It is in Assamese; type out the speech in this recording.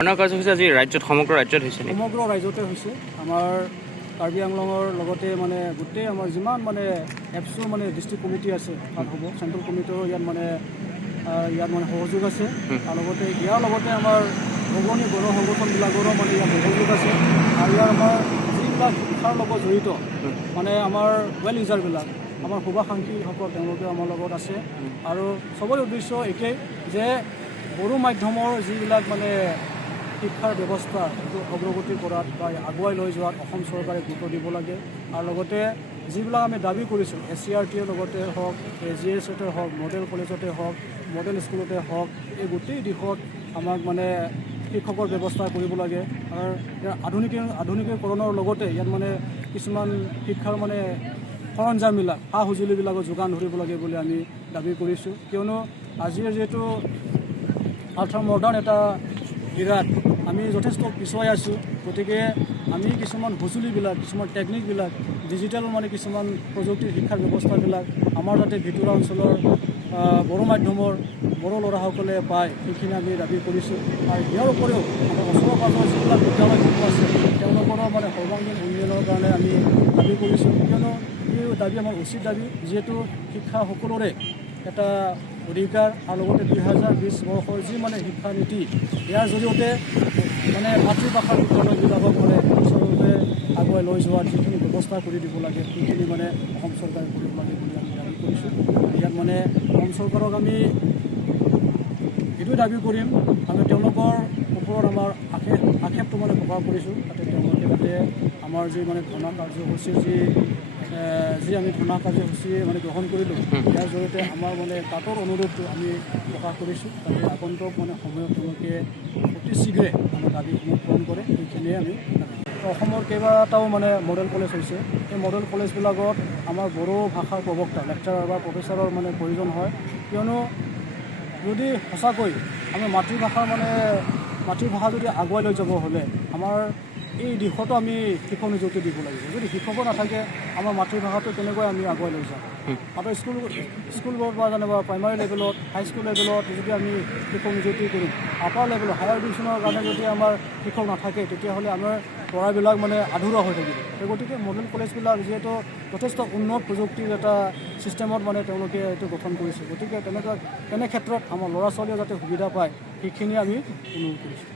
কাৰ্যসূচী আজি ৰাজ্যত সমগ্ৰ ৰাজ্যত হৈছে নেকি? সমগ্ৰ ৰাজ্যতে হৈছে। আমাৰ কাৰ্বি আংলঙৰ লগতে মানে গোটেই আমাৰ যিমান মানে এপছৰ মানে ডিষ্ট্ৰিক্ট কমিটি আছে তাত হ'ব, চেণ্ট্ৰেল কমিটিৰো ইয়াত মানে সহযোগ আছে। আৰু লগতে ইয়াৰ লগতে আমাৰ অগ্ৰণী গণ সংগঠনবিলাকৰো মানে ইয়াত সহযোগ আছে। আৰু ইয়াৰ আমাৰ যিবিলাক শিক্ষাৰ লগত জড়িত মানে আমাৰ ৱেল ইউজাৰবিলাক আমাৰ শুভাকাংক্ষীসকল তেওঁলোকে আমাৰ লগত আছে। আৰু চবৰে উদ্দেশ্য একেই যে বড়ো মাধ্যমৰ যিবিলাক মানে শিক্ষাৰ ব্যৱস্থা সেইটো অগ্ৰগতি কৰাত বা আগুৱাই লৈ যোৱাত অসম চৰকাৰে গুৰুত্ব দিব লাগে। আৰু লগতে যিবিলাক আমি দাবী কৰিছোঁ SCRTৰ লগতে হওক, AGSতে হওক, মডেল কলেজতে হওক, মডেল স্কুলতে হওক, এই গোটেই দিশত আমাক মানে শিক্ষকৰ ব্যৱস্থা কৰিব লাগে। আৰু ইয়াৰ আধুনিকীকৰণৰ লগতে ইয়াত মানে কিছুমান শিক্ষাৰ মানে সৰঞ্জামবিলাক সা সঁজুলিবিলাকৰ যোগান ধৰিব লাগে বুলি আমি দাবী কৰিছোঁ। কিয়নো আজিৰ যিহেতু আল্ট্ৰা মডাৰ্ণ এটা বিৰাট আমি যথেষ্ট পিছুৱাই আছোঁ। গতিকে আমি কিছুমান সঁজুলিবিলাক, কিছুমান টেকনিকবিলাক, ডিজিটেল মানে কিছুমান প্ৰযুক্তিৰ শিক্ষাৰ ব্যৱস্থাবিলাক আমাৰ যাতে ভিতৰুৱা অঞ্চলৰ বড়ো মাধ্যমৰ বড়ো ল'ৰাসকলে পায় সেইখিনি আমি দাবী কৰিছোঁ। আৰু ইয়াৰ উপৰিও আমাৰ ওচৰৰ পাজৰৰ যিবিলাক বিদ্যালয়সমূহ আছে তেওঁলোকৰো মানে সৰ্বাংগীন উন্নয়নৰ কাৰণে আমি দাবী কৰিছোঁ। কিয়নো এই দাবী আমাৰ উচিত দাবী, যিহেতু শিক্ষা সকলোৰে এটা অধিকাৰ। আৰু লগতে 2020 বৰ্ষৰ যি মানে শিক্ষানীতি ইয়াৰ জৰিয়তে মানে মাতৃভাষাৰ বিদ্যালয়বিলাকক মানে আচলতে আগুৱাই লৈ যোৱাত যিখিনি ব্যৱস্থা কৰি দিব লাগে সেইখিনি মানে অসম চৰকাৰে কৰিব লাগে বুলি আমি দাবী কৰিছোঁ। ইয়াত মানে অসম চৰকাৰক আমি এইটোৱে দাবী কৰিম, আমি তেওঁলোকৰ ওপৰত আমাৰ আক্ষেপটো মানে প্ৰকাশ কৰিছোঁ যাতে তেওঁলোকে যাতে আমাৰ যি মানে ধৰ্ণা কাৰ্যসূচী যি আমি ধৰ্ণা কাৰ্যসূচী মানে গ্ৰহণ কৰিলোঁ ইয়াৰ জৰিয়তে আমাৰ মানে তাতৰ অনুৰোধটো আমি প্ৰকাশ কৰিছোঁ যাতে আগন্তুক মানে সময়ত তেওঁলোকে অতি শীঘ্ৰে আমাৰ দাবীসমূহ পূৰণ কৰে সেইখিনিয়ে আমি অসমৰ কেইবাটাও মানে মডেল কলেজ হৈছে। এই মডেল কলেজবিলাকত আমাৰ বড়ো ভাষাৰ প্ৰবক্তা লেকচাৰাৰ বা প্ৰফেচাৰৰ মানে প্ৰয়োজন হয়। কিয়নো যদি সঁচাকৈ আমি মাতৃভাষা যদি আগুৱাই লৈ যাব হ'লে আমাৰ এই দিশতো আমি শিক্ষক নিযুক্তি দিব লাগিব। যদি শিক্ষকো নাথাকে আমাৰ মাতৃভাষাটো কেনেকৈ আমি আগুৱাই লৈ যাম। আৰু স্কুলবোৰত বা যেনিবা প্ৰাইমাৰী লেভেলত, হাইস্কুল লেভেলত যদি আমি শিক্ষক নিযুক্তি কৰিম, আপাৰ লেভেলত হায়াৰ এডুকেশ্যনৰ কাৰণে যদি আমাৰ শিক্ষক নাথাকে তেতিয়াহ'লে আমাৰ পঢ়াবিলাক মানে আধৰুৱা হৈ থাকিব। গতিকে মডেল কলেজবিলাক যিহেতু যথেষ্ট উন্নত প্ৰযুক্তিৰ এটা ছিষ্টেমত মানে তেওঁলোকে এইটো গঠন কৰিছে। গতিকে তেনে ক্ষেত্ৰত আমাৰ ল'ৰা ছোৱালীয়ে যাতে সুবিধা পায় সেইখিনি আমি অনুৰোধ কৰিছোঁ।